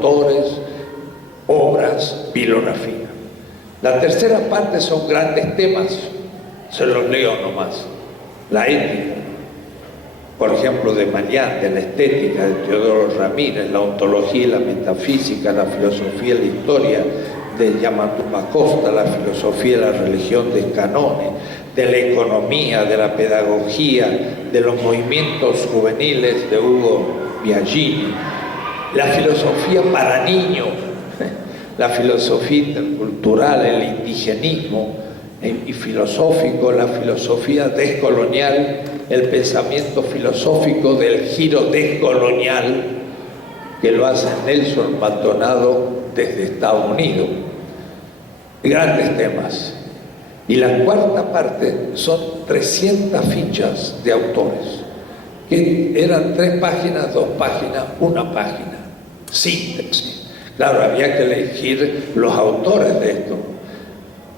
autores, obras, bibliografía. La tercera parte son grandes temas, se los leo nomás. La ética, por ejemplo, de Marián, de la estética, de Teodoro Ramírez, la ontología y la metafísica, la filosofía y la historia, de Yamato Costa, la filosofía y la religión de Canone, de la economía, de la pedagogía, de los movimientos juveniles de Hugo Biagini, la filosofía para niños, la filosofía intercultural, el indigenismo y filosófico, la filosofía descolonial, el pensamiento filosófico del giro descolonial, que lo hace Nelson Maldonado desde Estados Unidos. Grandes temas. Y la cuarta parte son 300 fichas de autores, que eran 3 páginas, 2 páginas, 1 página, síntesis. Claro, había que elegir los autores de esto.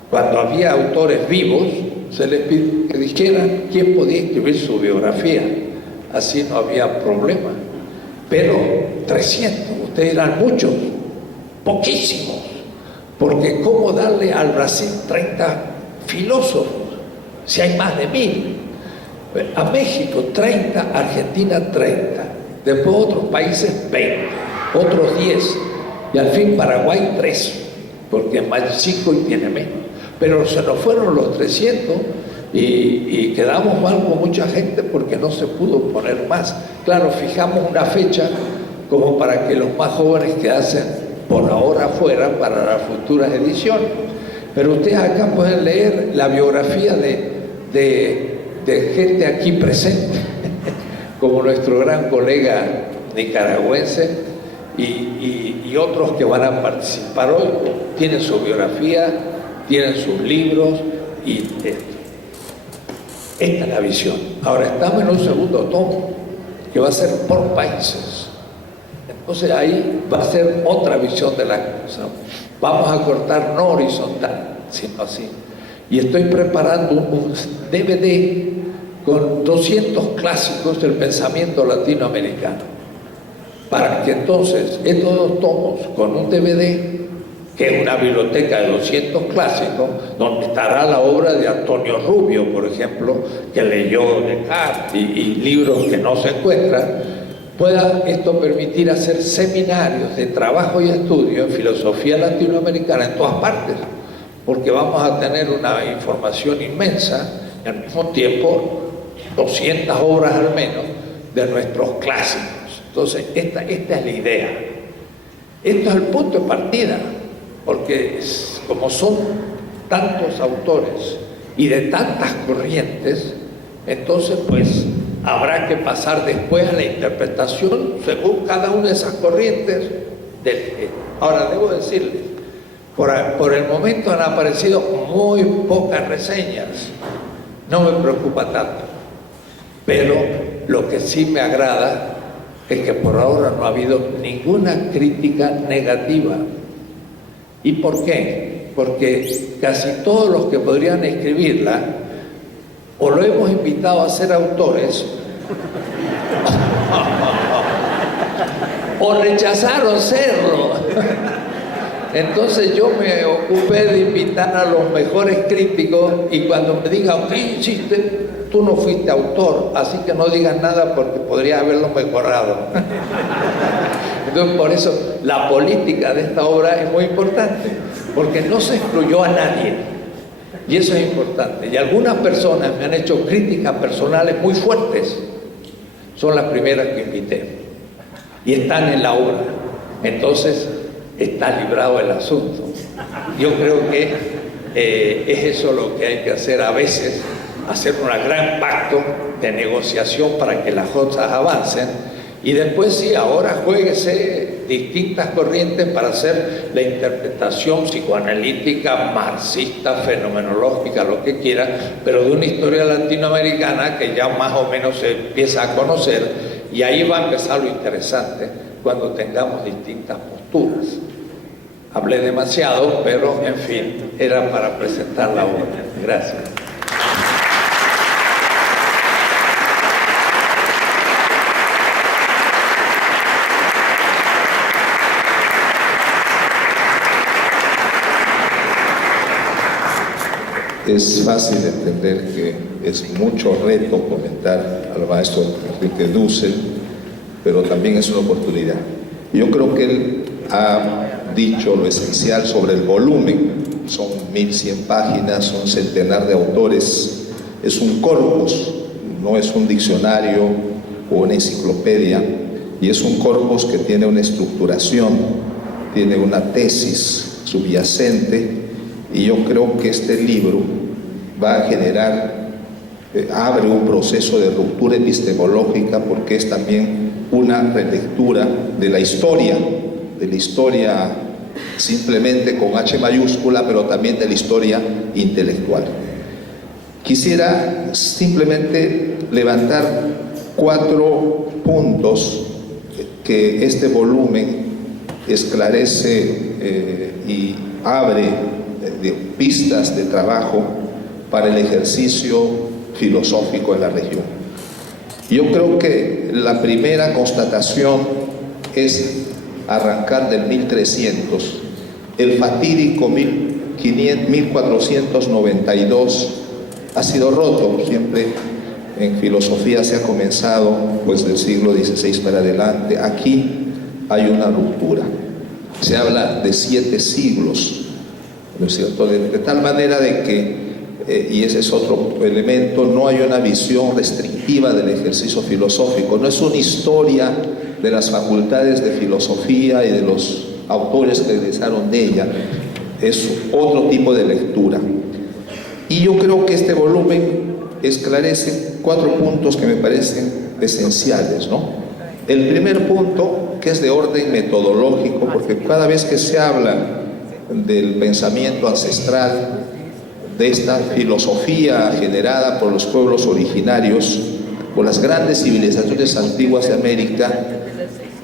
Cuando había autores vivos, se les pidió que dijeran quién podía escribir su biografía. Así no había problema. Pero 300, ustedes dirán muchos, poquísimos. Porque ¿cómo darle al Brasil 30 filósofos si hay más de 1000? A México 30, Argentina 30, después otros países 20, otros 10, y al fin Paraguay 3, porque es más chico y tiene menos. Pero se nos fueron los 300 y quedamos mal con mucha gente porque no se pudo poner más. Claro, fijamos una fecha como para que los más jóvenes quedasen por ahora fuera para las futuras ediciones. Pero ustedes acá pueden leer la biografía de gente aquí presente, como nuestro gran colega nicaragüense y otros que van a participar hoy. Tienen su biografía, tienen sus libros y esta es la visión. Ahora estamos en un segundo tomo que va a ser por países. Entonces ahí va a ser otra visión de la cosa. Vamos a cortar no horizontal, sino así. Y estoy preparando un DVD con 200 clásicos del pensamiento latinoamericano. Para que entonces estos 2 tomos con un DVD, que es una biblioteca de 200 clásicos, donde estará la obra de Antonio Rubio, por ejemplo, que leyó Descartes y libros que no se encuentran, pueda esto permitir hacer seminarios de trabajo y estudio en filosofía latinoamericana en todas partes, porque vamos a tener una información inmensa y al mismo tiempo 200 obras al menos de nuestros clásicos. Entonces, esta es la idea. Esto es el punto de partida, porque como son tantos autores y de tantas corrientes, entonces pues habrá que pasar después a la interpretación según cada una de esas corrientes. Ahora, debo decirles, por el momento han aparecido muy pocas reseñas, no me preocupa tanto, pero lo que sí me agrada es que por ahora no ha habido ninguna crítica negativa. ¿Y por qué? Porque casi todos los que podrían escribirla o lo hemos invitado a ser autores o rechazaron serlo. Entonces yo me ocupé de invitar a los mejores críticos y cuando me digan, ¿qué hiciste? Tú no fuiste autor, así que no digas nada porque podría haberlo mejorado. Entonces por eso la política de esta obra es muy importante, porque no se excluyó a nadie. Y eso es importante. Y algunas personas me han hecho críticas personales muy fuertes. Son las primeras que invité. Y están en la obra. Entonces, está librado el asunto. Yo creo que es eso lo que hay que hacer a veces, hacer un gran pacto de negociación para que las cosas avancen. Y después sí, ahora juéguese distintas corrientes para hacer la interpretación psicoanalítica, marxista, fenomenológica, lo que quiera, pero de una historia latinoamericana que ya más o menos se empieza a conocer, y ahí va a empezar lo interesante, cuando tengamos distintas posturas. Hablé demasiado, pero en fin, era para presentar la obra. Gracias. Es fácil entender que es mucho reto comentar al maestro Enrique Dussel, pero también es una oportunidad. Yo creo que él ha dicho lo esencial sobre el volumen. Son 1100 páginas, un centenar de autores. Es un corpus, no es un diccionario o una enciclopedia, y es un corpus que tiene una estructuración, tiene una tesis subyacente, y yo creo que este libro va a generar, abre un proceso de ruptura epistemológica, porque es también una relectura de la historia simplemente con H mayúscula, pero también de la historia intelectual. Quisiera simplemente levantar 4 puntos que este volumen esclarece y abre de pistas de trabajo para el ejercicio filosófico en la región. Yo creo que la primera constatación es arrancar del 1300, el fatídico 1492 ha sido roto. Siempre en filosofía se ha comenzado pues del siglo XVI para adelante. Aquí hay una ruptura. Se habla de 7 siglos, ¿no es cierto? De tal manera de que, y ese es otro elemento, no hay una visión restrictiva del ejercicio filosófico. No es una historia de las facultades de filosofía y de los autores que egresaron de ella. Es otro tipo de lectura. Y yo creo que este volumen esclarece 4 puntos que me parecen esenciales, ¿no? El primer punto, que es de orden metodológico, porque cada vez que se habla del pensamiento ancestral, de esta filosofía generada por los pueblos originarios, por las grandes civilizaciones antiguas de América,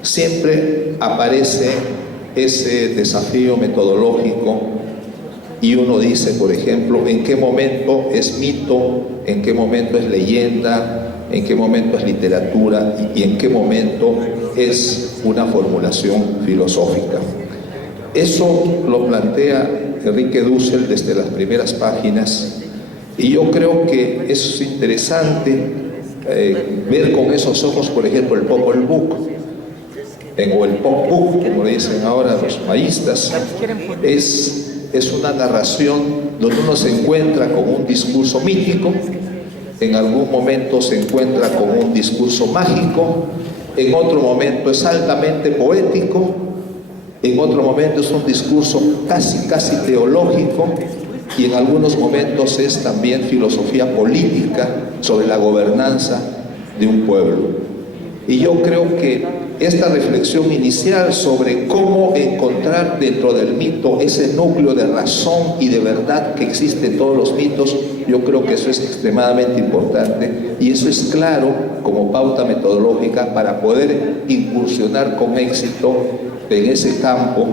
siempre aparece ese desafío metodológico, y uno dice, por ejemplo, en qué momento es mito, en qué momento es leyenda, en qué momento es literatura y en qué momento es una formulación filosófica. Eso lo plantea Enrique Dussel desde las primeras páginas, y yo creo que es interesante ver con esos ojos, por ejemplo, el Popol Vuh, o el Pop Book, como le dicen ahora los maístas. Es una narración donde uno se encuentra con un discurso mítico, en algún momento se encuentra con un discurso mágico, en otro momento es altamente poético, en otro momento es un discurso casi teológico, y en algunos momentos es también filosofía política sobre la gobernanza de un pueblo. Y yo creo que esta reflexión inicial sobre cómo encontrar dentro del mito ese núcleo de razón y de verdad que existe en todos los mitos, yo creo que eso es extremadamente importante, y eso es claro como pauta metodológica para poder incursionar con éxito en ese campo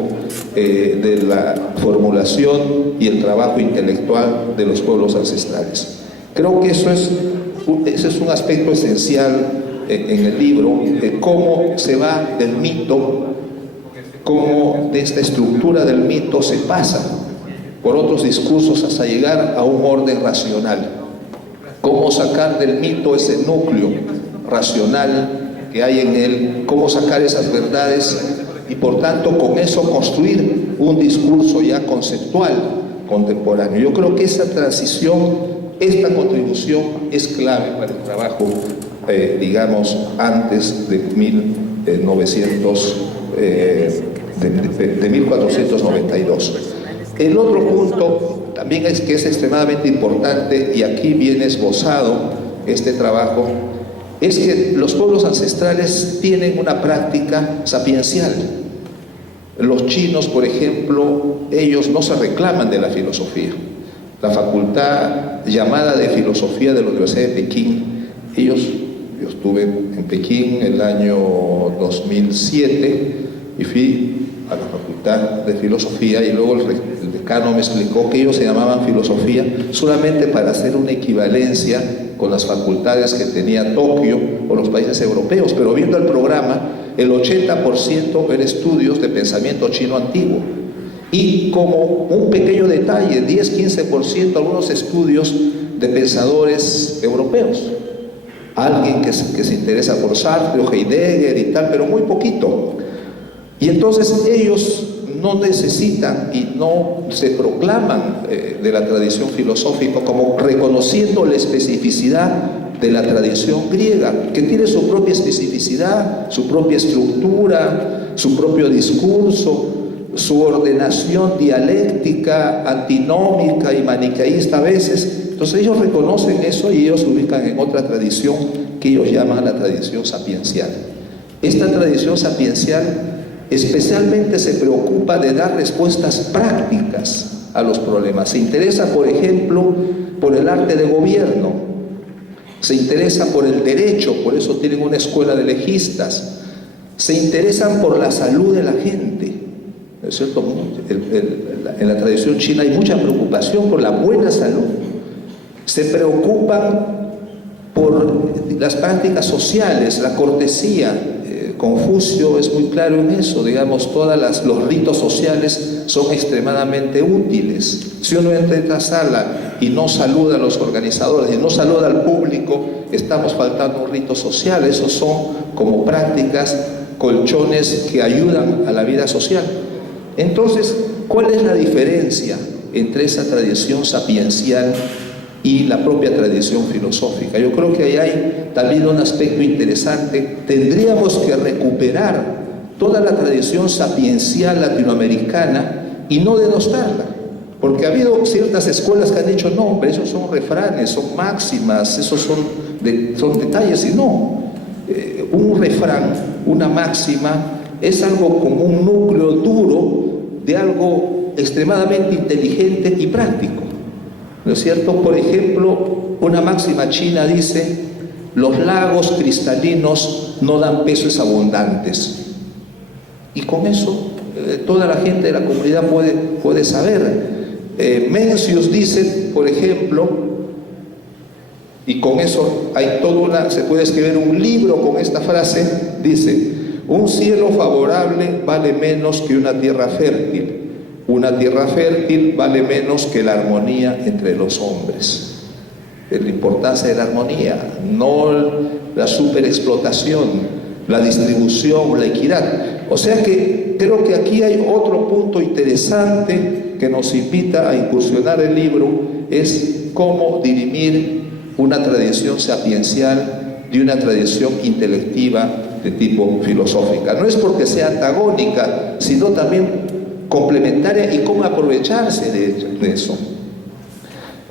de la formulación y el trabajo intelectual de los pueblos ancestrales. Creo que ese es un aspecto esencial en el libro, cómo se va del mito, cómo de esta estructura del mito se pasa por otros discursos hasta llegar a un orden racional, cómo sacar del mito ese núcleo racional que hay en él, cómo sacar esas verdades y por tanto con eso construir un discurso ya conceptual contemporáneo. Yo creo que esa transición, esta contribución es clave para el trabajo digamos antes de 1492. El otro punto también es que es extremadamente importante, y aquí viene esbozado este trabajo, es que los pueblos ancestrales tienen una práctica sapiencial. Los chinos, por ejemplo, ellos no se reclaman de la filosofía. La facultad llamada de filosofía de la Universidad de Pekín, yo estuve en Pekín el año 2007 y fui a la facultad de filosofía, y luego el decano me explicó que ellos se llamaban filosofía solamente para hacer una equivalencia con las facultades que tenía Tokio o los países europeos, pero viendo el programa, el 80% eran estudios de pensamiento chino antiguo. Y como un pequeño detalle, 10-15% algunos estudios de pensadores europeos. Alguien que se interesa por Sartre o Heidegger y tal, pero muy poquito. Y entonces ellos no necesitan y no se proclaman de la tradición filosófica como reconociendo la especificidad de la tradición griega, que tiene su propia especificidad, su propia estructura, su propio discurso, su ordenación dialéctica, antinómica y maniqueísta a veces. Entonces ellos reconocen eso y ellos se ubican en otra tradición que ellos llaman la tradición sapiencial. Esta tradición sapiencial especialmente se preocupa de dar respuestas prácticas a los problemas. Se interesa, por ejemplo, por el arte de gobierno, se interesa por el derecho, por eso tienen una escuela de legistas, se interesan por la salud de la gente, ¿no es cierto? En la tradición china hay mucha preocupación por la buena salud, se preocupan por las prácticas sociales, la cortesía. Confucio es muy claro en eso, digamos, los ritos sociales son extremadamente útiles. Si uno entra en esta sala y no saluda a los organizadores y no saluda al público, estamos faltando un rito social. Esos son como prácticas, colchones que ayudan a la vida social. Entonces, ¿cuál es la diferencia entre esa tradición sapiencial y la propia tradición filosófica? Yo creo que ahí hay también un aspecto interesante. Tendríamos que recuperar toda la tradición sapiencial latinoamericana y no denostarla, porque ha habido ciertas escuelas que han dicho, no, hombre, esos son refranes, son máximas, esos son detalles, y no. Un refrán, una máxima, es algo como un núcleo duro de algo extremadamente inteligente y práctico, ¿no es cierto? Por ejemplo, una máxima china dice: los lagos cristalinos no dan peces abundantes. Y con eso toda la gente de la comunidad puede saber. Mencius dice, por ejemplo, y con eso hay se puede escribir un libro con esta frase, dice: un cielo favorable vale menos que una tierra fértil. Una tierra fértil vale menos que la armonía entre los hombres. Es la importancia de la armonía, no la superexplotación, la distribución, la equidad. O sea que creo que aquí hay otro punto interesante que nos invita a incursionar el libro, es cómo dirimir una tradición sapiencial de una tradición intelectiva de tipo filosófica. No es porque sea antagónica, sino también complementaria, y cómo aprovecharse de eso.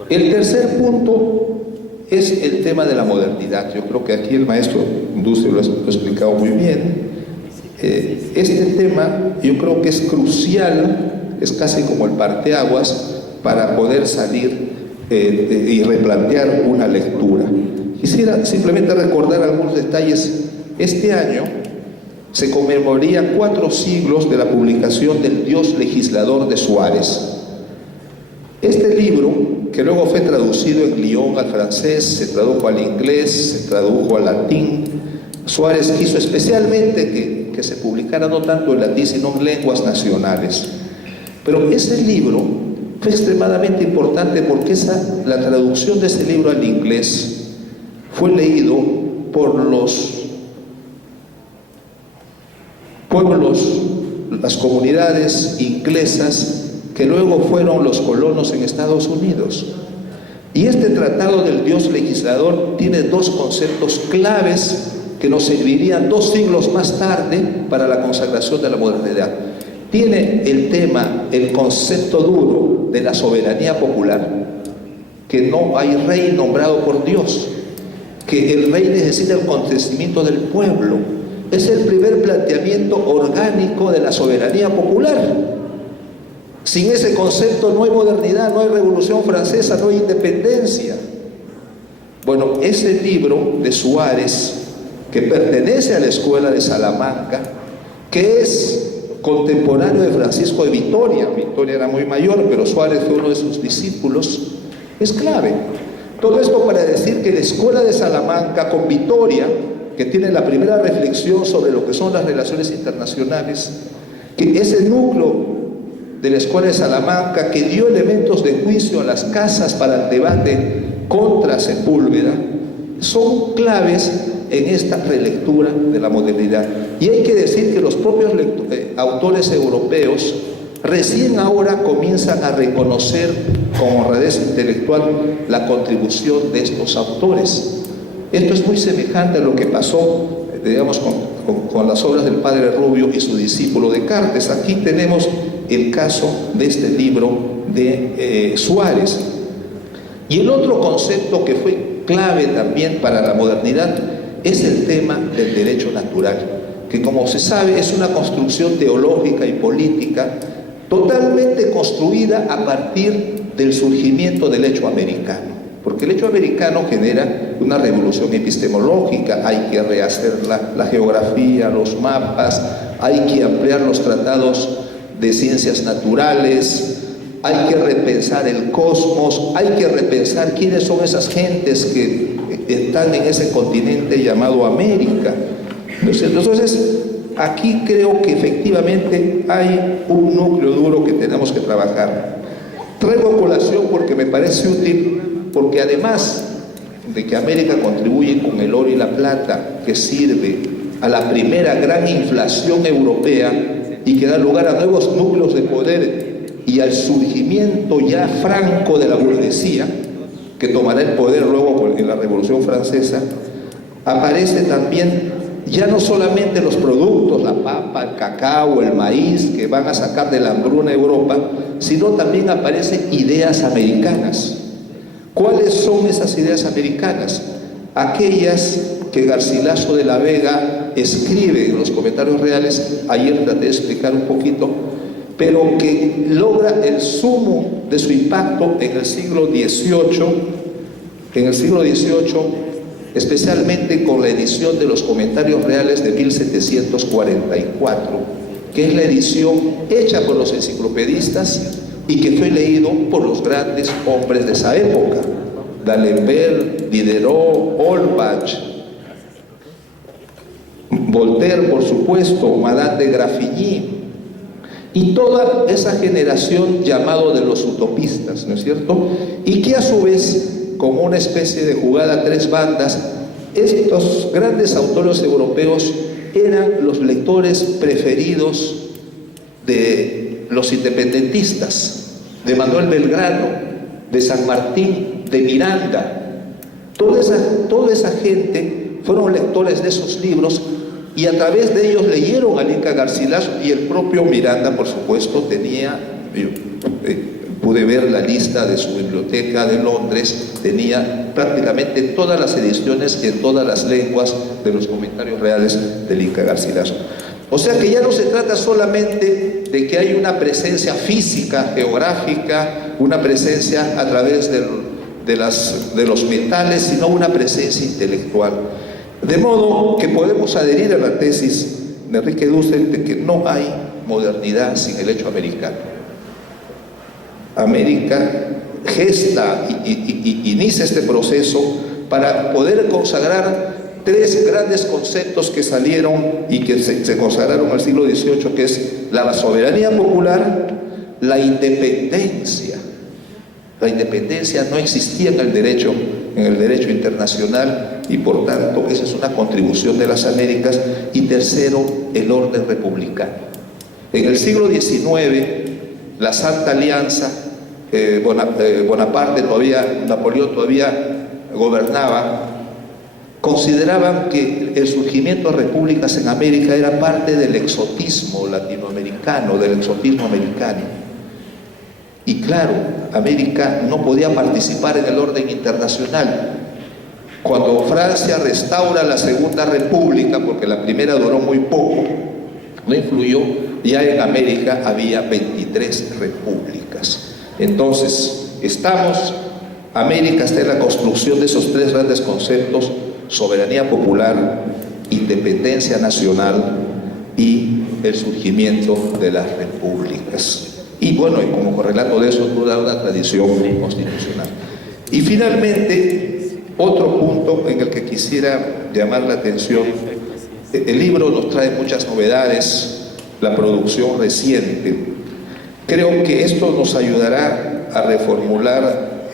El tercer punto es el tema de la modernidad. Yo creo que aquí el maestro Duce lo ha explicado muy bien. Este tema yo creo que es crucial, es casi como el parteaguas para poder salir y replantear una lectura. Quisiera simplemente recordar algunos detalles. Este año se conmemoraría 4 siglos de la publicación del Dios legislador de Suárez. Este libro, que luego fue traducido en Lyon al francés, se tradujo al inglés, se tradujo al latín. Suárez quiso especialmente que se publicara no tanto en latín, sino en lenguas nacionales. Pero ese libro fue extremadamente importante porque la traducción de ese libro al inglés fue leído por los pueblos, las comunidades inglesas que luego fueron los colonos en Estados Unidos. Y este tratado del Dios legislador tiene 2 conceptos claves que nos servirían 2 siglos más tarde para la consagración de la modernidad. Tiene el tema, el concepto duro de la soberanía popular, que no hay rey nombrado por Dios, que el rey necesita el consentimiento del pueblo. Es el primer planteamiento orgánico de la soberanía popular. Sin ese concepto no hay modernidad, no hay revolución francesa, no hay independencia. Bueno, ese libro de Suárez, que pertenece a la escuela de Salamanca, que es contemporáneo de Francisco de Vitoria. Vitoria era muy mayor, pero Suárez fue uno de sus discípulos, es clave. Todo esto para decir que la escuela de Salamanca con Vitoria, que tiene la primera reflexión sobre lo que son las relaciones internacionales, que ese núcleo de la Escuela de Salamanca, que dio elementos de juicio a las casas para el debate contra Sepúlveda, son claves en esta relectura de la modernidad. Y hay que decir que los propios autores europeos recién ahora comienzan a reconocer con honradez intelectual la contribución de estos autores. Esto es muy semejante a lo que pasó, digamos, con las obras del padre Rubio y su discípulo Descartes. Aquí tenemos el caso de este libro de Suárez. Y el otro concepto que fue clave también para la modernidad es el tema del derecho natural, que, como se sabe, es una construcción teológica y política totalmente construida a partir del surgimiento del hecho americano, porque el hecho americano genera una revolución epistemológica. Hay que rehacer la geografía, los mapas, hay que ampliar los tratados de ciencias naturales, hay que repensar el cosmos, hay que repensar quiénes son esas gentes que están en ese continente llamado América. Entonces, aquí creo que efectivamente hay un núcleo duro que tenemos que trabajar. Traigo a colación porque me parece útil, porque además de que América contribuye con el oro y la plata, que sirve a la primera gran inflación europea y que da lugar a nuevos núcleos de poder y al surgimiento ya franco de la burguesía, que tomará el poder luego en la Revolución Francesa, aparece también ya no solamente los productos, la papa, el cacao, el maíz, que van a sacar de la hambruna a Europa, sino también aparecen ideas americanas. ¿Cuáles son esas ideas americanas? Aquellas que Garcilaso de la Vega escribe en los Comentarios Reales, ayer traté de explicar un poquito, pero que logra el sumo de su impacto en el siglo XVIII, especialmente con la edición de los Comentarios Reales de 1744, que es la edición hecha por los enciclopedistas y que fue leído por los grandes hombres de esa época: D'Alembert, Diderot, Holbach, Voltaire, por supuesto, Madame de Graffigny, y toda esa generación llamado de los utopistas, ¿no es cierto? Y que a su vez, como una especie de jugada a tres bandas, estos grandes autores europeos eran los lectores preferidos de los independentistas, de Manuel Belgrano, de San Martín, de Miranda. Toda esa gente fueron lectores de esos libros, y a través de ellos leyeron al Inca Garcilaso, y el propio Miranda, por supuesto, tenía, pude ver la lista de su biblioteca de Londres, tenía prácticamente todas las ediciones en todas las lenguas de los Comentarios Reales del Inca Garcilaso. O sea que ya no se trata solamente de que hay una presencia física, geográfica, una presencia a través de los metales, sino una presencia intelectual. De modo que podemos adherir a la tesis de Enrique Dussel de que no hay modernidad sin el hecho americano. América gesta y inicia este proceso para poder consagrar tres grandes conceptos que salieron y que se consagraron al siglo XVIII, que es la soberanía popular, la independencia. La independencia no existía en el derecho internacional, y por tanto esa es una contribución de las Américas. Y tercero, el orden republicano. En el siglo XIX, la Santa Alianza, Bonaparte todavía, Napoleón todavía gobernaba, consideraban que el surgimiento de repúblicas en América era parte del exotismo latinoamericano, del exotismo americano. Y claro, América no podía participar en el orden internacional. Cuando Francia restaura la Segunda República, porque la primera duró muy poco, no influyó, ya en América había 23 repúblicas. Entonces, América está en la construcción de esos tres grandes conceptos: soberanía popular, independencia nacional y el surgimiento de las repúblicas. Y bueno, y como correlato de eso, toda una tradición constitucional. Y finalmente, otro punto en el que quisiera llamar la atención: el libro nos trae muchas novedades, la producción reciente. Creo que esto nos ayudará a reformular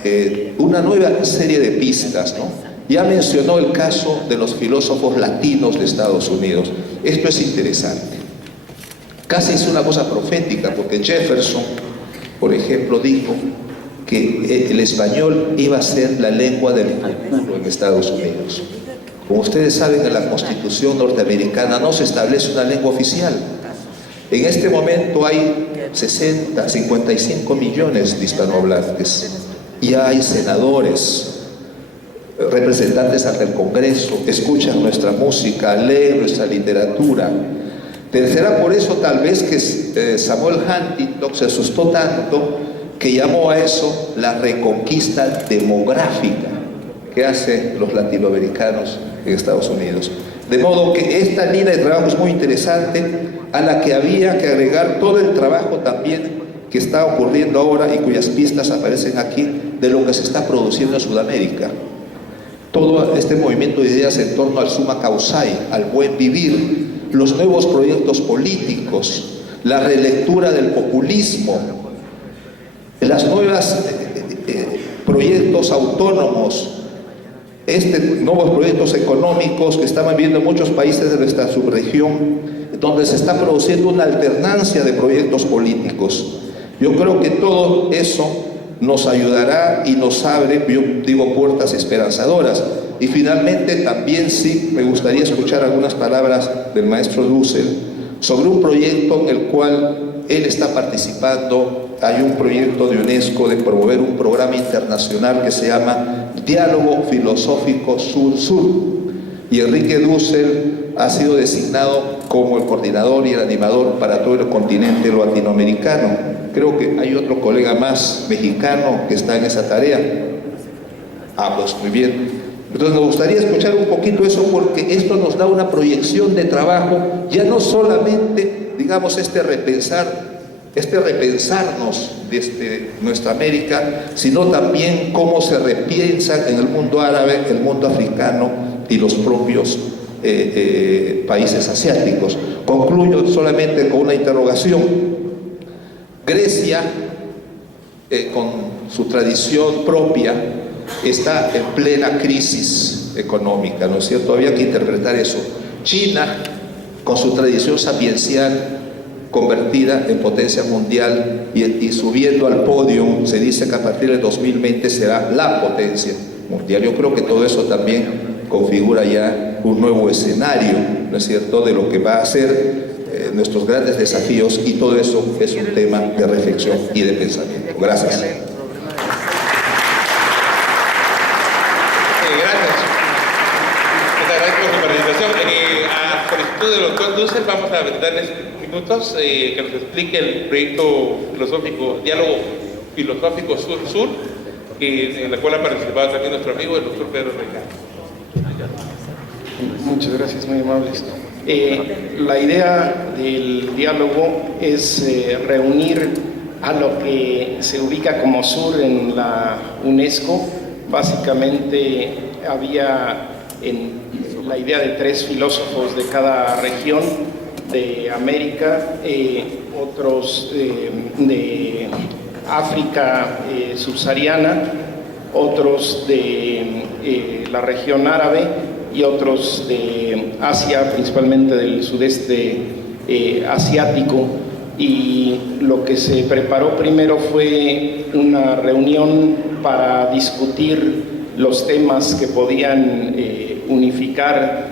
una nueva serie de pistas, ¿no? Ya mencionó el caso de los filósofos latinos de Estados Unidos. Esto es interesante. Casi es una cosa profética, porque Jefferson, por ejemplo, dijo que el español iba a ser la lengua del futuro en Estados Unidos. Como ustedes saben, en la Constitución norteamericana no se establece una lengua oficial. En este momento hay 55 millones de hispanohablantes. Ya hay senadores, representantes ante el Congreso, escuchan nuestra música, leen nuestra literatura. Será por eso tal vez que Samuel Huntington se asustó tanto que llamó a eso la reconquista demográfica que hacen los latinoamericanos en Estados Unidos. De modo que esta línea de trabajo es muy interesante, a la que había que agregar todo el trabajo también que está ocurriendo ahora y cuyas pistas aparecen aquí de lo que se está produciendo en Sudamérica. Todo este movimiento de ideas en torno al summa causae, al buen vivir, los nuevos proyectos políticos, la relectura del populismo, las nuevas proyectos autónomos, nuevos proyectos económicos que estamos viendo en muchos países de nuestra subregión, donde se está produciendo una alternancia de proyectos políticos. Yo creo que todo eso nos ayudará y nos abre, yo digo, puertas esperanzadoras. Y finalmente también sí me gustaría escuchar algunas palabras del maestro Dussel sobre un proyecto en el cual él está participando. Hay un proyecto de UNESCO de promover un programa internacional que se llama Diálogo Filosófico Sur-Sur, y Enrique Dussel ha sido designado como el coordinador y el animador para todo el continente latinoamericano. Creo que hay otro colega más mexicano que está en esa tarea. Pues muy bien. Entonces nos gustaría escuchar un poquito eso, porque esto nos da una proyección de trabajo, ya no solamente, digamos, repensarnos desde nuestra América, sino también cómo se repiensan en el mundo árabe, el mundo africano y los propios países asiáticos. Concluyo solamente con una interrogación. Grecia, con su tradición propia, está en plena crisis económica, ¿no es cierto? Había que interpretar eso. China, con su tradición sapiencial, convertida en potencia mundial y subiendo al podio, se dice que a partir del 2020 será la potencia mundial. Yo creo que todo eso también configura ya un nuevo escenario, ¿no es cierto?, de lo que va a ser nuestros grandes desafíos, y todo eso es un tema de reflexión y de pensamiento. Gracias. Gracias. Les agradezco su participación. A solicitud del doctor Dussel vamos a darles minutos que nos explique el proyecto filosófico, Diálogo Filosófico Sur-Sur, en el cual ha participado también nuestro amigo el doctor Pedro Reina. Muchas gracias, muy amables. La idea del diálogo es reunir a lo que se ubica como sur en la UNESCO. Básicamente había la idea de 3 filósofos de cada región de América, otros de África subsahariana, otros de la región árabe y otros de Asia, principalmente del sudeste asiático. Y lo que se preparó primero fue una reunión para discutir los temas que podían unificar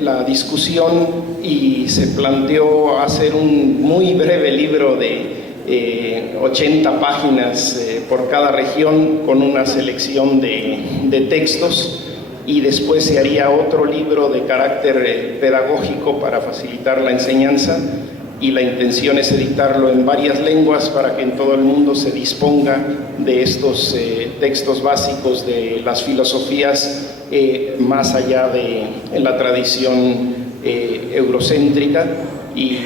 la discusión, y se planteó hacer un muy breve libro de 80 páginas por cada región, con una selección de textos, y después se haría otro libro de carácter pedagógico para facilitar la enseñanza, y la intención es editarlo en varias lenguas para que en todo el mundo se disponga de estos textos básicos de las filosofías más allá de la tradición eurocéntrica. Y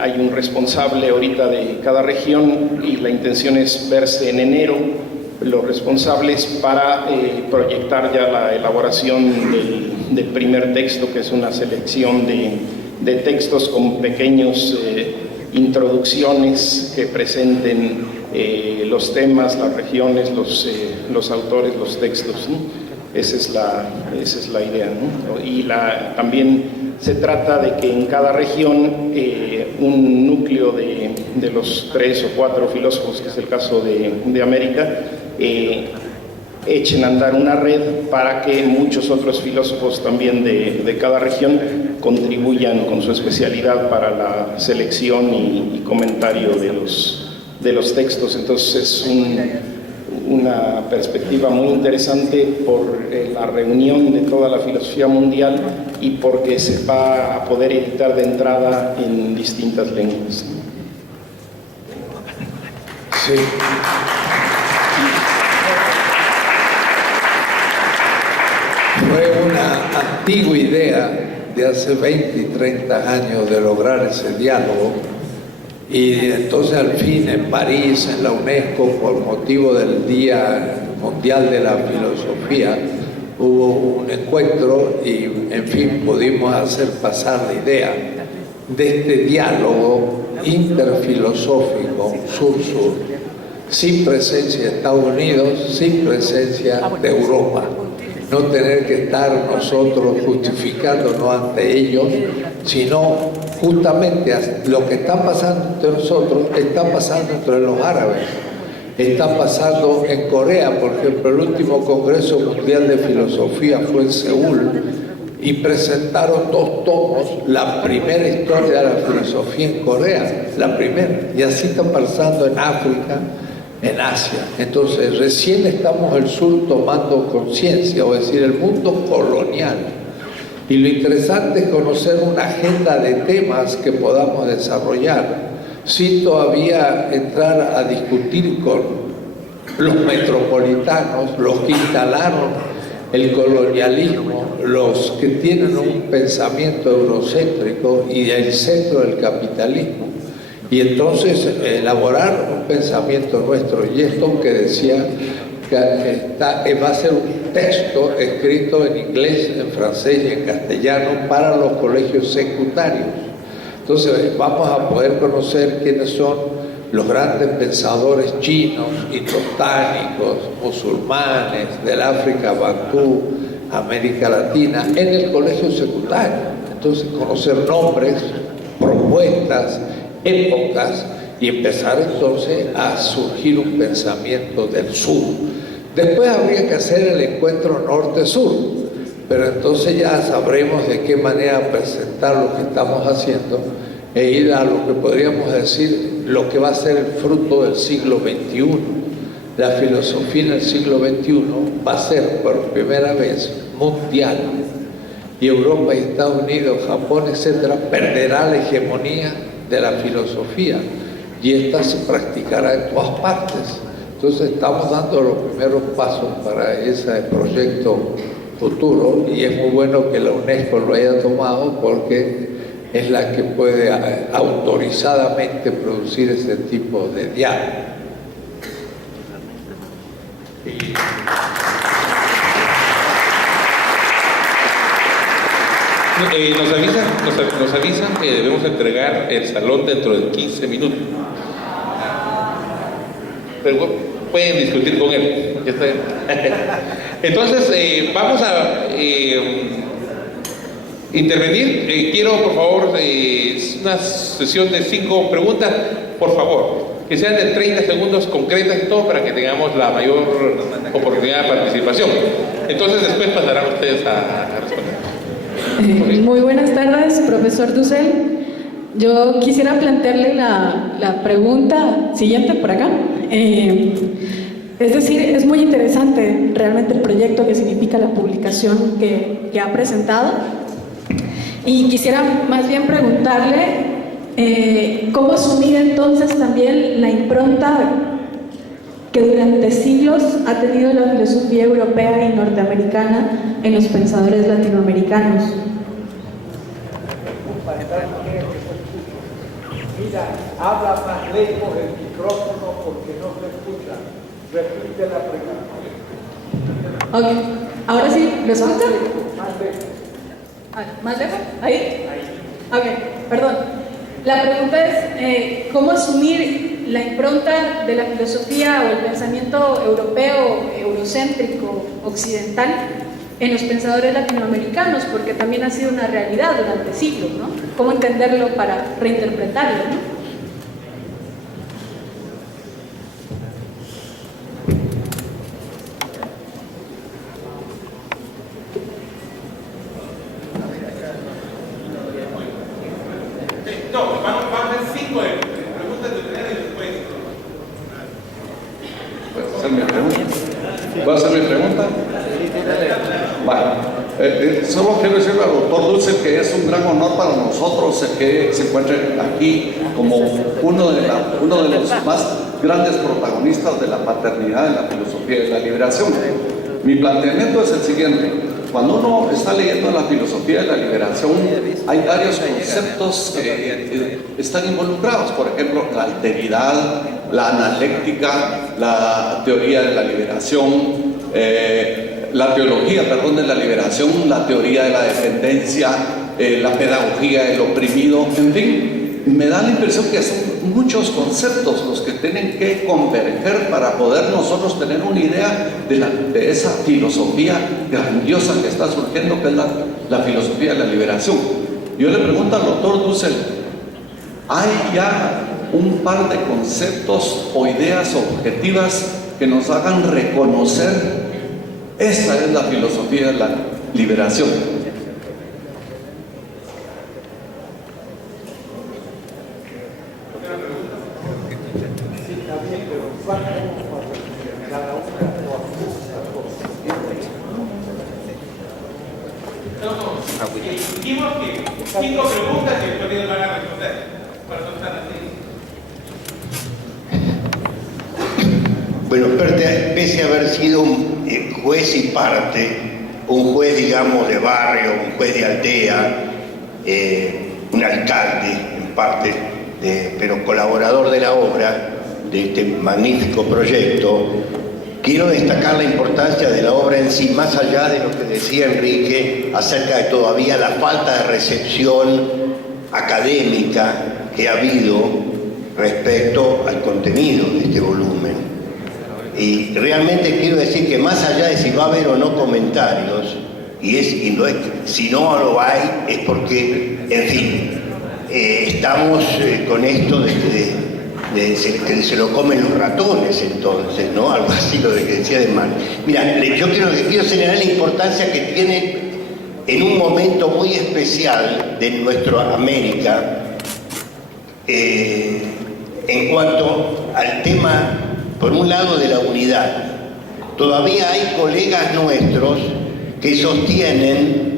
hay un responsable ahorita de cada región, y la intención es verse en enero los responsables para proyectar ya la elaboración del primer texto, que es una selección de textos con pequeños introducciones que presenten los temas, las regiones, los autores, los textos, ¿no? Esa es la idea, ¿no? Y también se trata de que en cada región un núcleo de los 3 o 4 filósofos, que es el caso de América, echen a andar una red para que muchos otros filósofos también de cada región contribuyan con su especialidad para la selección y comentario de los textos. Entonces es una perspectiva muy interesante por la reunión de toda la filosofía mundial y porque se va a poder editar de entrada en distintas lenguas. Sí. Fue una antigua idea de hace 20 y 30 años de lograr ese diálogo, y entonces al fin en París, en la UNESCO, por motivo del Día Mundial de la Filosofía, hubo un encuentro y en fin pudimos hacer pasar la idea de este diálogo interfilosófico sur-sur, sin presencia de Estados Unidos, sin presencia de Europa. No tener que estar nosotros justificándonos ante ellos, sino justamente lo que está pasando entre nosotros está pasando entre los árabes, está pasando en Corea. Por ejemplo, el último Congreso Mundial de Filosofía fue en Seúl y presentaron 2 tomos, la primera historia de la filosofía en Corea, la primera, y así está pasando en África, en Asia. Entonces recién estamos el sur tomando conciencia, o decir, el mundo colonial. Y lo interesante es conocer una agenda de temas que podamos desarrollar, sin todavía entrar a discutir con los metropolitanos, los que instalaron el colonialismo, los que tienen un pensamiento eurocéntrico y el centro del capitalismo. Y entonces elaborar un pensamiento nuestro. Y esto que decía, que va a ser un texto escrito en inglés, en francés y en castellano para los colegios secundarios. Entonces vamos a poder conocer quiénes son los grandes pensadores chinos, indotánicos, musulmanes, del África, Bantú, América Latina, en el colegio secundario. Entonces conocer nombres, propuestas, épocas, y empezar entonces a surgir un pensamiento del sur. Después habría que hacer el encuentro norte-sur, pero entonces ya sabremos de qué manera presentar lo que estamos haciendo e ir a lo que podríamos decir lo que va a ser el fruto del siglo XXI. La filosofía en el siglo XXI va a ser por primera vez mundial, y Europa y Estados Unidos, Japón, etcétera, perderá la hegemonía de la filosofía, y esta se practicará en todas partes. Entonces estamos dando los primeros pasos para ese proyecto futuro, y es muy bueno que la UNESCO lo haya tomado, porque es la que puede autorizadamente producir ese tipo de diálogo. Nos avisan que debemos entregar el salón dentro de 15 minutos. Pero pueden discutir con él. Ya está. Entonces, vamos a intervenir. Quiero, por favor, una sesión de 5 preguntas, por favor. Que sean de 30 segundos concretas y todo, para que tengamos la mayor oportunidad de participación. Entonces, después pasarán ustedes a responder. Muy buenas tardes, profesor Dussel. Yo quisiera plantearle la pregunta siguiente por acá. Es decir, es muy interesante realmente el proyecto que significa la publicación que ha presentado. Y quisiera más bien preguntarle cómo asumir entonces también la impronta que durante siglos ha tenido la filosofía europea y norteamericana en los pensadores latinoamericanos. Mira, habla más lejos el micrófono porque no se escucha. Repite la pregunta. Ok, ahora sí, ¿lo escuchan? Más lejos. ¿Más lejos? ¿Ahí? Ok, perdón. La pregunta es, ¿cómo asumir la impronta de la filosofía o el pensamiento europeo, eurocéntrico, occidental, en los pensadores latinoamericanos? Porque también ha sido una realidad durante siglos, ¿no? ¿Cómo entenderlo para reinterpretarlo, ¿no? No, vamos a hacer 5 preguntas de primera y después. ¿Puedo hacer mi pregunta? ¿Puedo hacer mi pregunta? Vale. Solo quiero decirle al doctor Dussel que es un gran honor para nosotros que se encuentre aquí como uno de los más grandes protagonistas de la paternidad en la filosofía de la liberación. Mi planteamiento es el siguiente. Cuando uno está leyendo la filosofía de la liberación, hay varios conceptos que están involucrados. Por ejemplo, la alteridad, la analéctica, la teoría de la liberación, la teología, perdón, de la liberación, la teoría de la dependencia, la pedagogía del oprimido, en fin. Me da la impresión que son muchos conceptos los que tienen que converger para poder nosotros tener una idea de esa filosofía grandiosa que está surgiendo, que es la filosofía de la liberación. Yo le pregunto al doctor Dussel, ¿hay ya un par de conceptos o ideas objetivas que nos hagan reconocer esta es la filosofía de la liberación? Dijimos que 5 preguntas y después ellos van a responder. Para no estar así. Bueno, pese a haber sido un juez y parte, un juez, digamos, de barrio, un juez de aldea, un alcalde en parte, pero colaborador de la obra, de este magnífico proyecto, quiero destacar la importancia de la obra en sí, más allá de lo que decía Enrique acerca de todavía la falta de recepción académica que ha habido respecto al contenido de este volumen. Y realmente quiero decir que más allá de si va a haber o no comentarios, si no lo hay, es porque, en fin, estamos con esto de que se lo comen los ratones, entonces, ¿no? Algo así lo de que decía de mal. Mira, yo quiero señalar la importancia que tiene en un momento muy especial de nuestra América en cuanto al tema, por un lado, de la unidad. Todavía hay colegas nuestros que sostienen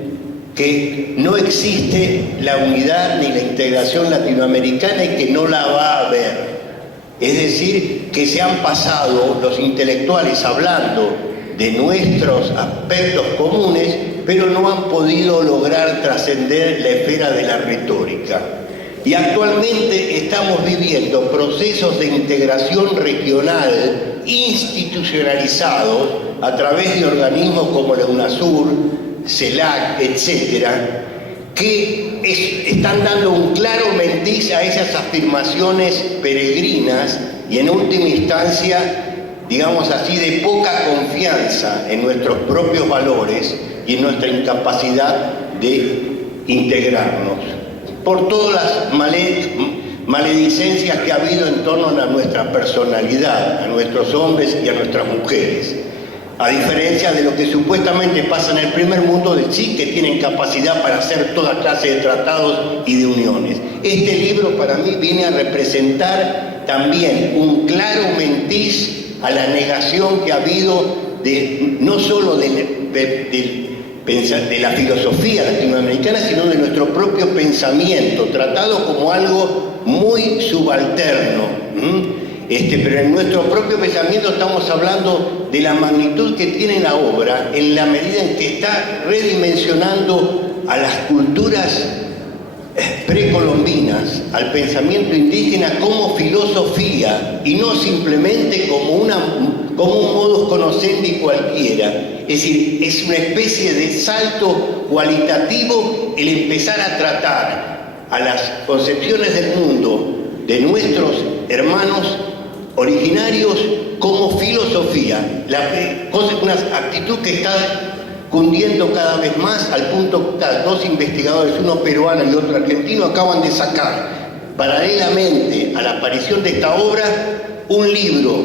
que no existe la unidad ni la integración latinoamericana y que no la va a haber. Es decir, que se han pasado los intelectuales hablando de nuestros aspectos comunes, pero no han podido lograr trascender la esfera de la retórica. Y actualmente estamos viviendo procesos de integración regional institucionalizados a través de organismos como la UNASUR, CELAC, etcétera, que están dando un claro mendiz a esas afirmaciones peregrinas y en última instancia, digamos así, de poca confianza en nuestros propios valores y en nuestra incapacidad de integrarnos. Por todas las maledicencias que ha habido en torno a nuestra personalidad, a nuestros hombres y a nuestras mujeres. A diferencia de lo que supuestamente pasa en el primer mundo, de sí que tienen capacidad para hacer toda clase de tratados y de uniones. Este libro para mí viene a representar también un claro mentiz a la negación que ha habido no solo de la filosofía latinoamericana, sino de nuestro propio pensamiento, tratado como algo muy subalterno. Pero en nuestro propio pensamiento estamos hablando de la magnitud que tiene la obra en la medida en que está redimensionando a las culturas precolombinas, al pensamiento indígena como filosofía y no simplemente como un modus conoscendi cualquiera. Es decir, es una especie de salto cualitativo el empezar a tratar a las concepciones del mundo de nuestros hermanos originarios como filosofía, una actitud que está cundiendo cada vez más al punto que dos investigadores, uno peruano y otro argentino, acaban de sacar, paralelamente a la aparición de esta obra, un libro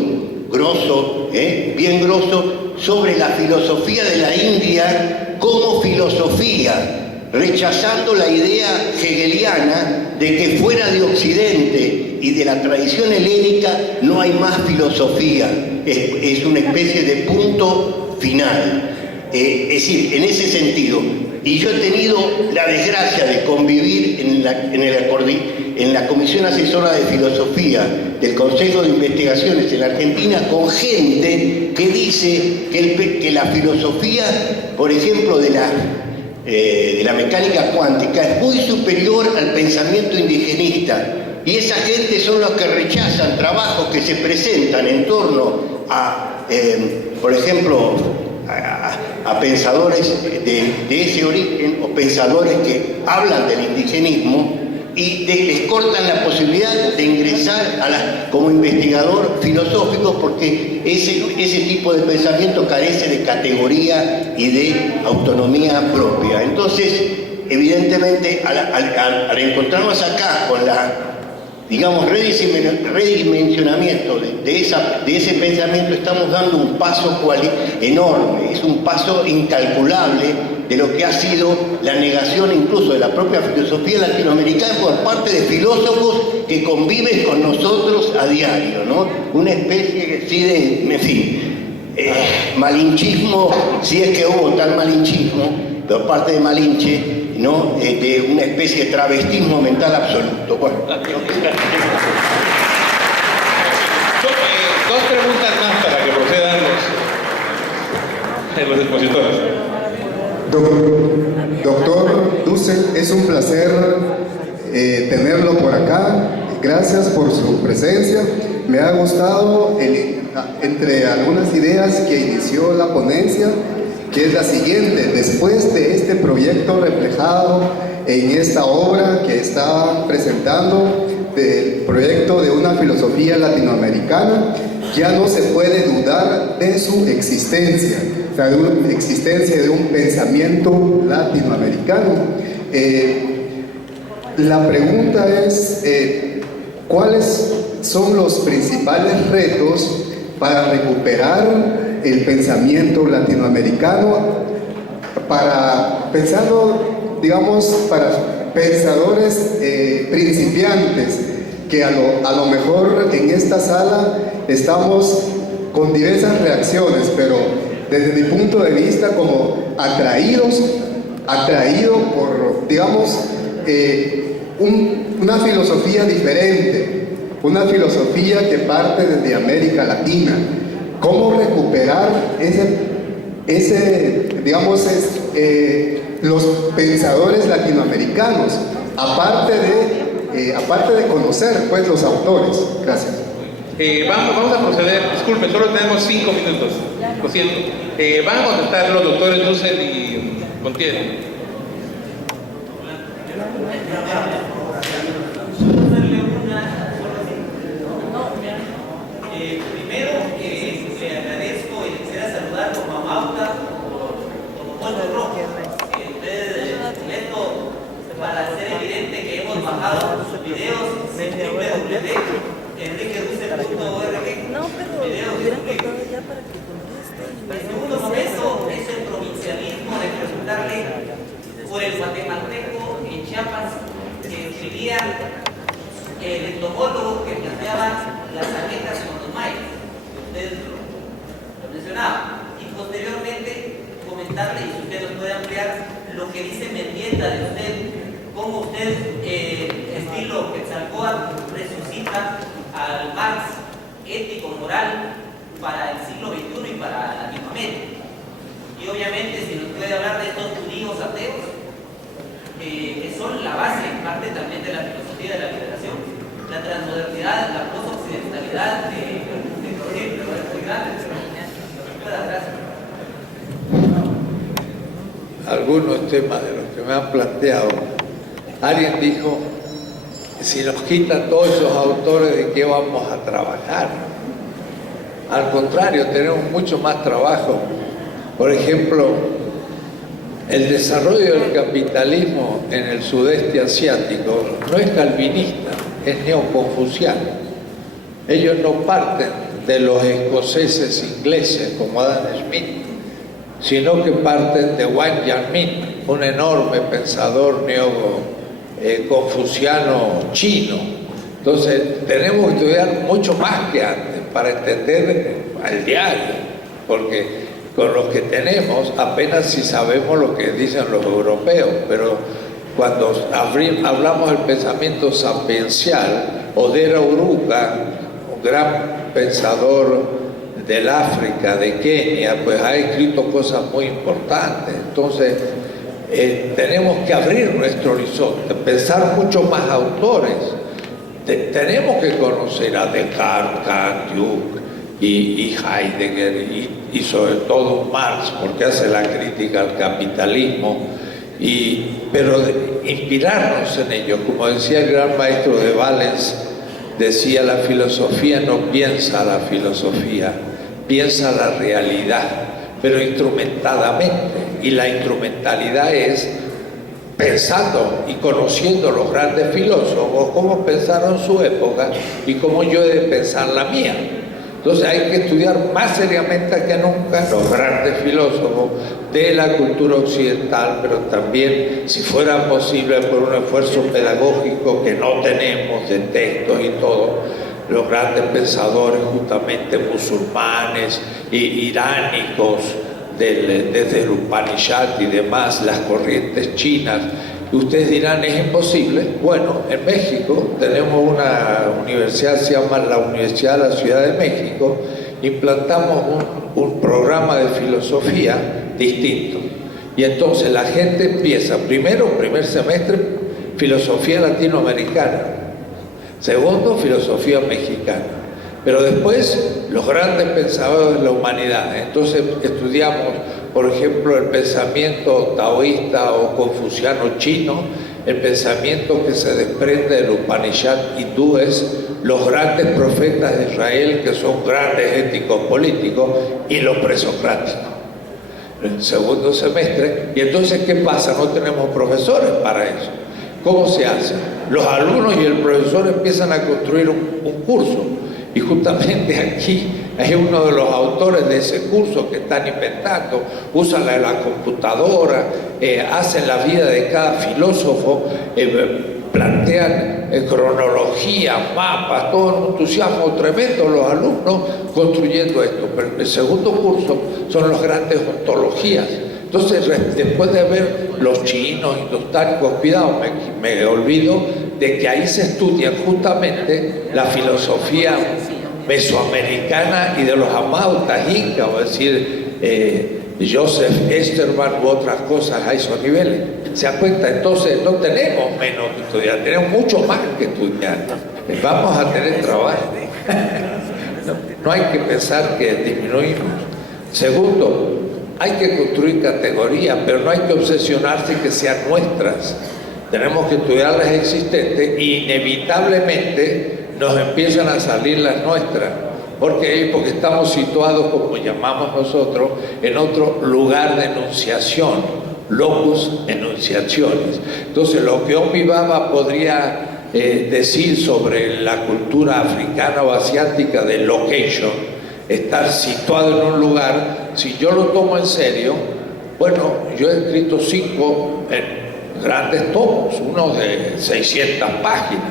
grosso, bien grosso, sobre la filosofía de la India como filosofía, rechazando la idea hegeliana de que fuera de Occidente y de la tradición helénica no hay más filosofía, es una especie de punto final. Es decir, en ese sentido, y yo he tenido la desgracia de convivir en la Comisión Asesora de Filosofía del Consejo de Investigaciones en la Argentina con gente que dice que la filosofía, por ejemplo, de la mecánica cuántica es muy superior al pensamiento indigenista. Y esa gente son los que rechazan trabajos que se presentan en torno a, por ejemplo, a pensadores de ese origen o pensadores que hablan del indigenismo y les cortan la posibilidad de ingresar como investigador filosófico porque ese tipo de pensamiento carece de categoría y de autonomía propia. Entonces, evidentemente, al encontrarnos acá con digamos, redimensionamiento de ese pensamiento, estamos dando un paso enorme, es un paso incalculable de lo que ha sido la negación incluso de la propia filosofía latinoamericana por parte de filósofos que conviven con nosotros a diario, ¿no? Una especie de, en fin, malinchismo, si es que hubo tal malinchismo, por parte de Malinche, ¿no? De una especie de travestismo mental absoluto. Bueno. Dos preguntas más para que procedan los expositores. Doctor Dussel, es un placer tenerlo por acá. Gracias por su presencia. Me ha gustado, entre algunas ideas que inició la ponencia, que es la siguiente: después de este proyecto reflejado en esta obra que está presentando, del proyecto de una filosofía latinoamericana, ya no se puede dudar de su existencia, o sea, de una existencia de un pensamiento latinoamericano. La pregunta es, ¿cuáles son los principales retos para recuperar el pensamiento latinoamericano, digamos, para pensadores principiantes, que a lo mejor en esta sala estamos con diversas reacciones, pero desde mi punto de vista como atraído por, digamos, una filosofía diferente, una filosofía que parte desde América Latina? ¿Cómo recuperar los pensadores latinoamericanos, aparte de conocer, pues, los autores? Gracias. Vamos a proceder. Disculpe, solo tenemos 5 minutos. Lo siento. Van a contestar los doctores Dussel y Montiel. Primero, le agradezco y le quisiera saludar como Amauta, como Puerto Rojo. Esto para hacer evidente que hemos bajado sus videos en www.enriquedussel.org. No, pero hubieran contado ya para que conteste. El segundo momento es el provincialismo de preguntarle por el guatemalteco en Chiapas que escribía el entomólogo que planteaba las abejas con los mayas. Ustedes lo mencionaban. Y posteriormente comentarle, y si usted nos puede ampliar, lo que dice Mendieta de usted, cómo usted, estilo Quetzalcóatl, resucita al Marx ético-moral para el siglo XXI y para Latinoamérica. Y obviamente, si nos puede hablar de estos judíos ateos, que son la base, parte también de la filosofía de la liberación, la transmodernidad, la posoccidentalidad de proyectos muy grandes. Algunos temas de los que me han planteado, alguien dijo si nos quitan todos esos autores, ¿de qué vamos a trabajar? Al contrario, tenemos mucho más trabajo. Por ejemplo, el desarrollo del capitalismo en el sudeste asiático no es calvinista, es neoconfuciano. Ellos no parten de los escoceses ingleses como Adam Smith, sino que parten de Wang Yanmin, un enorme pensador confuciano chino. Entonces tenemos que estudiar mucho más que antes para entender al diario, porque con los que tenemos apenas si sabemos lo que dicen los europeos, pero cuando hablamos del pensamiento sapiencial, Odera Uruka, un gran pensador del África, de Kenia, pues ha escrito cosas muy importantes. Entonces tenemos que abrir nuestro horizonte, pensar mucho más autores. Tenemos que conocer a Descartes, Kant, Jung y Heidegger y sobre todo Marx, porque hace la crítica al capitalismo, pero inspirarnos en ellos. Como decía el gran maestro de Valens, decía: la filosofía no piensa la filosofía, piensa la realidad, pero instrumentadamente. Y la instrumentalidad es pensando y conociendo los grandes filósofos, cómo pensaron su época y cómo yo he de pensar la mía. Entonces hay que estudiar más seriamente que nunca los grandes filósofos de la cultura occidental, pero también, si fuera posible, por un esfuerzo pedagógico que no tenemos de textos y todo, los grandes pensadores justamente musulmanes e iránicos, desde el Upanishad y demás, las corrientes chinas. Y ustedes dirán, ¿es imposible? Bueno, en México tenemos una universidad, se llama la Universidad de la Ciudad de México. Implantamos un programa de filosofía distinto. Y entonces la gente empieza, primer semestre, filosofía latinoamericana. Segundo, filosofía mexicana. Pero después, los grandes pensadores de la humanidad. Entonces estudiamos, por ejemplo, el pensamiento taoísta o confuciano chino, el pensamiento que se desprende del Upanishad hindúes, los grandes profetas de Israel, que son grandes éticos políticos, y los presocráticos. El segundo semestre. Y entonces, ¿qué pasa? No tenemos profesores para eso. ¿Cómo se hace? Los alumnos y el profesor empiezan a construir un curso. Y justamente aquí hay uno de los autores de ese curso que están inventando, usan la computadora, hacen la vida de cada filósofo, plantean cronología, mapas, todo un entusiasmo tremendo los alumnos construyendo esto. Pero el segundo curso son las grandes ontologías. Entonces, después de ver los chinos, indostánicos, cuidado, me olvido de que ahí se estudia justamente la filosofía mesoamericana y de los amautas incas, o decir, Joseph Esterman u otras cosas a esos niveles. ¿Se dan cuenta? Entonces, no tenemos menos que estudiar, tenemos mucho más que estudiar. Vamos a tener trabajo. No hay que pensar que disminuimos. Segundo, hay que construir categorías, pero no hay que obsesionarse que sean nuestras. Tenemos que estudiar las existentes y inevitablemente nos empiezan a salir las nuestras. ¿Por qué? Porque estamos situados, como llamamos nosotros, en otro lugar de enunciación, locus enunciaciones. Entonces, lo que Omi Baba podría decir sobre la cultura africana o asiática de location, estar situado en un lugar, si yo lo tomo en serio, bueno, yo he escrito 5 grandes tomos, uno de 600 páginas,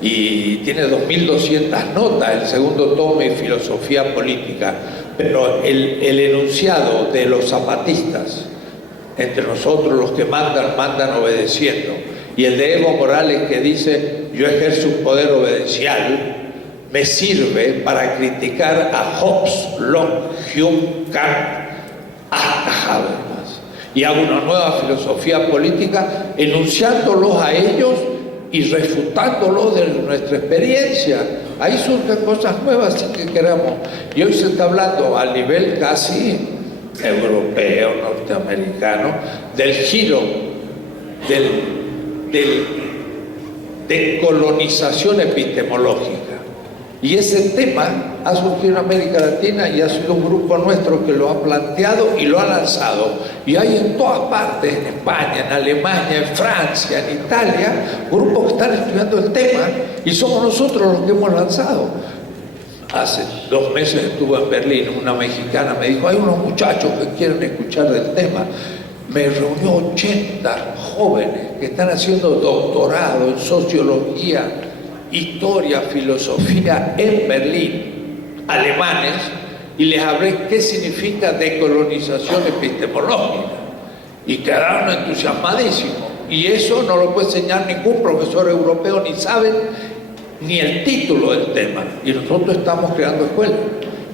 y tiene 2.200 notas, el segundo tomo es filosofía política, pero el enunciado de los zapatistas, entre nosotros los que mandan obedeciendo, y el de Evo Morales que dice, yo ejerzo un poder obedencial, me sirve para criticar a Hobbes, Locke, Hume, Kant, hasta Habermas. Y hago una nueva filosofía política enunciándolos a ellos y refutándolos de nuestra experiencia. Ahí surgen cosas nuevas si que queramos. Y hoy se está hablando a nivel casi europeo, norteamericano, del giro de colonización epistemológica. Y ese tema ha surgido en América Latina y ha sido un grupo nuestro que lo ha planteado y lo ha lanzado. Y hay en todas partes, en España, en Alemania, en Francia, en Italia, grupos que están estudiando el tema y somos nosotros los que hemos lanzado. Hace 2 meses estuve en Berlín, una mexicana me dijo, hay unos muchachos que quieren escuchar del tema. Me reunió 80 jóvenes que están haciendo doctorado en sociología, historia, filosofía en Berlín, alemanes, y les hablé qué significa decolonización epistemológica. Y quedaron entusiasmadísimos. Y eso no lo puede enseñar ningún profesor europeo, ni saben ni el título del tema. Y nosotros estamos creando escuelas.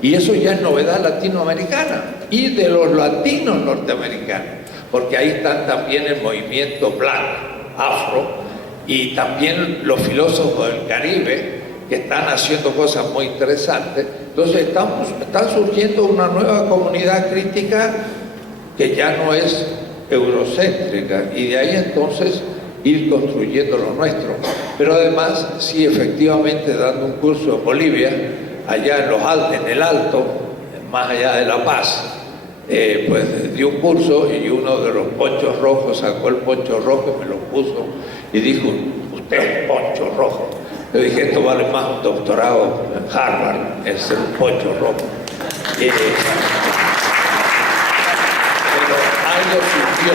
Y eso ya es novedad latinoamericana y de los latinos norteamericanos. Porque ahí están también el movimiento black, afro, y también los filósofos del Caribe que están haciendo cosas muy interesantes. Entonces está surgiendo una nueva comunidad crítica que ya no es eurocéntrica, y de ahí entonces ir construyendo lo nuestro. Pero además, sí, efectivamente, dando un curso en Bolivia, allá en el Alto, más allá de La Paz, pues di un curso y uno de los ponchos rojos sacó el poncho rojo y me lo puso y dijo, usted es un poncho rojo. Le dije, esto vale más un doctorado en Harvard, es ser un poncho rojo. Pero algo surgió.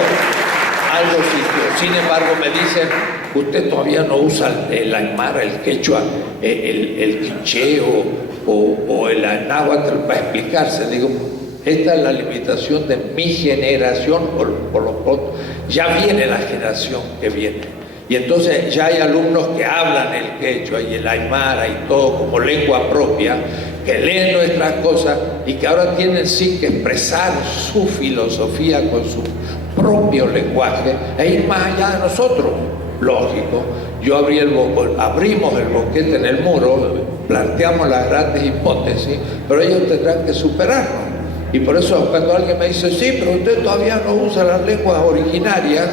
Sin embargo, me dicen, usted todavía no usa el aymara, el quechua, el quiché o el náhuatl para explicarse. Digo, esta es la limitación de mi generación, por lo pronto. Ya viene la generación que viene. Y entonces ya hay alumnos que hablan el quechua y el aymara y todo como lengua propia, que leen nuestras cosas y que ahora tienen sí que expresar su filosofía con su propio lenguaje e ir más allá de nosotros. Lógico. Yo abrimos el boquete en el muro, planteamos las grandes hipótesis, pero ellos tendrán que superarnos. Y por eso cuando alguien me dice, sí, pero usted todavía no usa las lenguas originarias,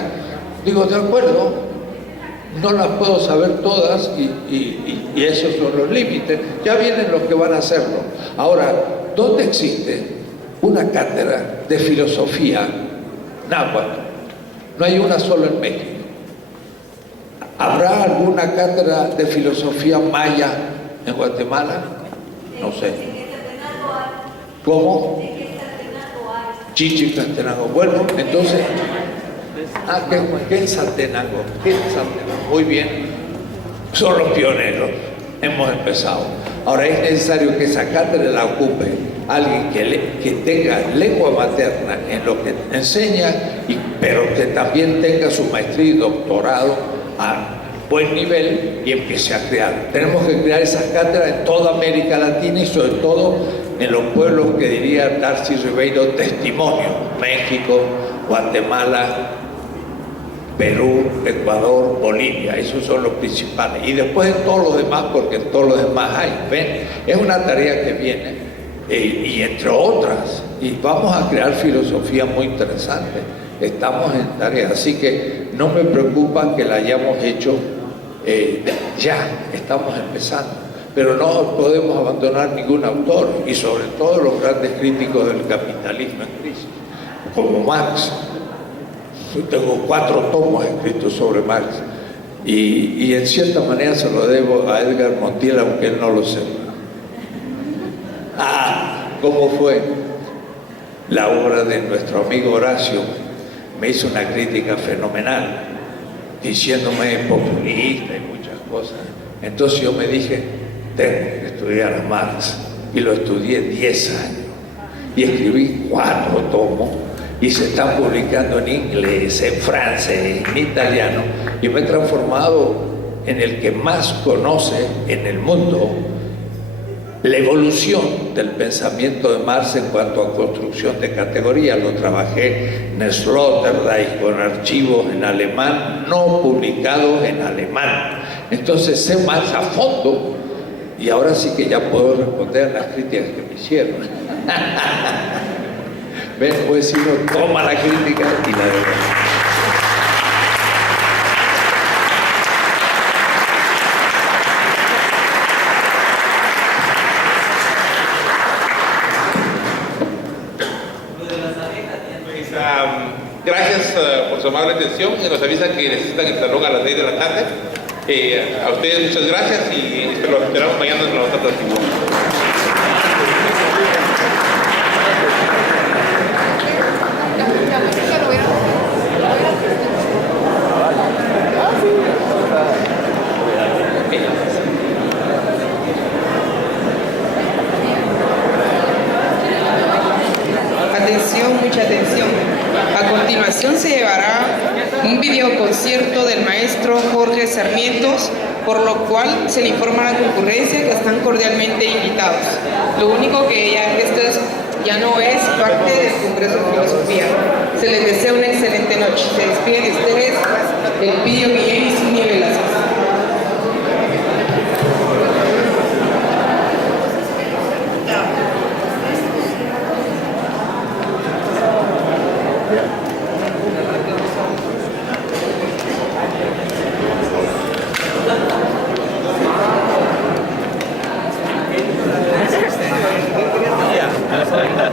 digo, de acuerdo, no las puedo saber todas y esos son los límites. Ya vienen los que van a hacerlo. Ahora, ¿dónde existe una cátedra de filosofía náhuatl? No hay una sola en México. ¿Habrá alguna cátedra de filosofía maya en Guatemala? No sé. ¿Cómo? Chichicastenango. Bueno, entonces, ¿qué es Saltenango? ¿Qué es Saltenango? Muy bien, son los pioneros, hemos empezado. Ahora es necesario que esa cátedra la ocupe alguien que tenga lengua materna en lo que enseña, pero que también tenga su maestría y doctorado a buen nivel y empiece a crear. Tenemos que crear esas cátedras en toda América Latina y sobre todo en los pueblos que diría Darcy Ribeiro testimonio: México, Guatemala, Perú, Ecuador, Bolivia. Esos son los principales. Y después en todos los demás, porque en todos los demás hay. ¿Ven? Es una tarea que viene. Y entre otras. Y vamos a crear filosofía muy interesante. Estamos en tarea. Así que no me preocupa que la hayamos hecho ya. Estamos empezando. Pero no podemos abandonar ningún autor, y sobre todo los grandes críticos del capitalismo en crisis, como Marx. Yo tengo 4 tomos escritos sobre Marx y en cierta manera se lo debo a Edgar Montiel, aunque él no lo sepa. ¿Cómo fue? La obra de nuestro amigo Horacio me hizo una crítica fenomenal, diciéndome populista y muchas cosas. Entonces yo me dije, tengo que estudiar a Marx, y lo estudié 10 años y escribí 4 tomos y se están publicando en inglés, en francés, en italiano, y me he transformado en el que más conoce en el mundo la evolución del pensamiento de Marx en cuanto a construcción de categorías. Lo trabajé en Sloterdijk con archivos en alemán no publicados en alemán. Entonces sé Marx a fondo. Y ahora sí que ya puedo responder a las críticas que me hicieron. ¿Ven? Pues uno toma la crítica y la devuelve. gracias por su amable atención y nos avisan que necesitan el salón a las 6 de la tarde. A ustedes muchas gracias y los esperamos mañana en la otra actividad. Atención, mucha atención. A continuación se llevará un videoconcierto del maestro Jorge Sarmientos, por lo cual se le informa a la concurrencia que están cordialmente invitados. Lo único que esto ya no es parte del Congreso de Filosofía. Se les desea una excelente noche. Se despide de ustedes Elpidio Guillén y Sonia Velázquez.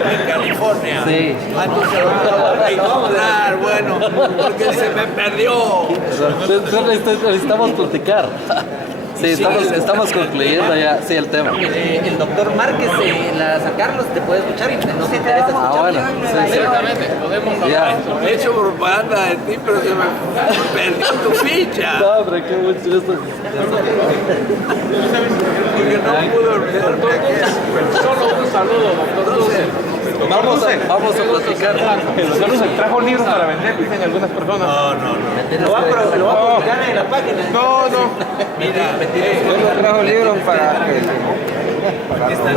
En California. Sí. Entonces lo voy a encontrar, bueno, porque se me perdió. Necesitamos platicar. Sí, estamos concluyendo ya, sí, el tema. El doctor Márquez, San Carlos, te puede escuchar y no te interesa escuchar. Ah, bueno, sí, Exactamente, podemos hablar. He hecho propaganda de ti, pero se me perdió tu ficha. No, hombre, qué buen gusto. Porque no pudo olvidar. Solo un saludo, doctor Dussel. Vamos a platicar. El doctor Dussel trajo libros para vender, dicen algunas personas. No. Lo va a publicar en la página. No. Mira, Solo trajo libros para esta